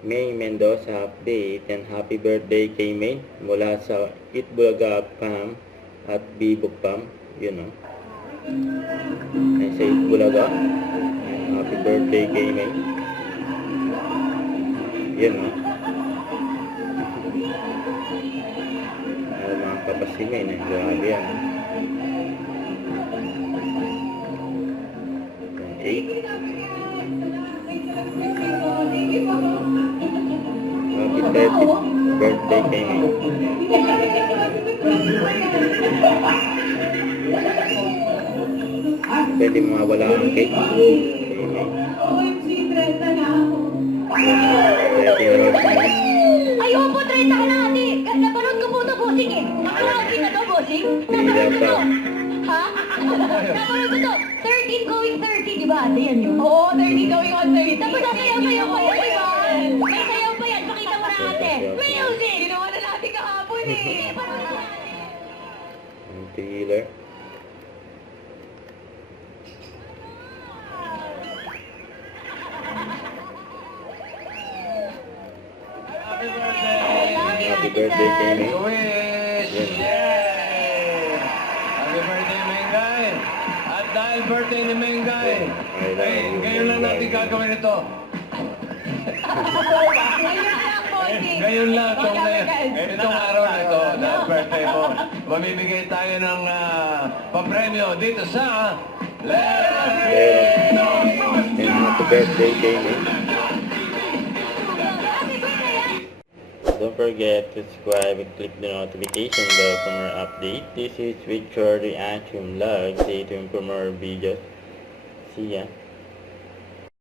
May Mendoza update and happy birthday kay May mula sa Itbulaga Pam at Bibog Pam. Yun o. Ay sa Itbulaga. Happy birthday kay May. Yun o. Mga kapasimin eh. Grabe yan. 8. Happy 30th birthday kay May. Pwede mawala ang cake kay May. Ayaw po, 30 ka na ate. Napanood ko po ito, bossing eh. Nakalaagi na to, bossing. Napanood ko to. Ha? Napanood ko to. 13 going 30, di ba ate? Yan yun? Oo, 30 going on 30. Tapos sasayaw-sayaw pa yan, di ba? May sayaw pa yan. Pakita mo na ate. Music! Ginawa na natin kahapon eh. Panood na natin. Ang thriller. Happy birthday kay May. Wish! Yay! Happy birthday, Mengay! At dahil birthday ni Mengay, ngayon lang natin gagawin ito. Ngayon lang, itong araw na ito, dahil birthday mo, mamimigay tayo ng papremyo dito sa Happy birthday kay May. Don't forget to subscribe and click the notification bell for more updates. This is Richard Reaction Vlog. Stay tuned for more videos. See ya.